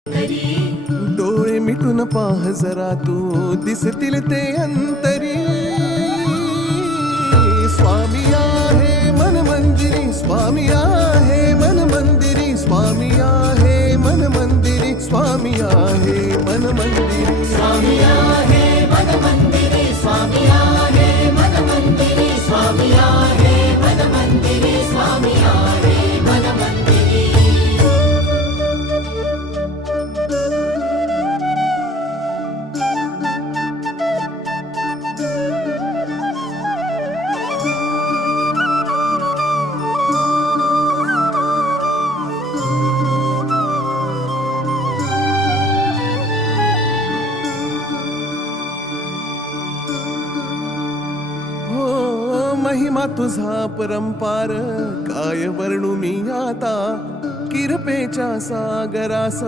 डोळे मिटून पाह जरा तू दिसतील ते अंतरी. स्वामी आहे मन मंदिरी, स्वामी आहे मन मंदिरी, स्वामी आहे मन मंदिरी, स्वामी आहे मन मंदिरी. स्वामी आहे मन मंदिरी, स्वामी आहे मन मंदिरी, स्वामी आहे मन मंदिरी, स्वामी आहे मन मंदिरी. महिमा तुझा परंपार काय वर्णू मी आता. किरपेच्या सागरास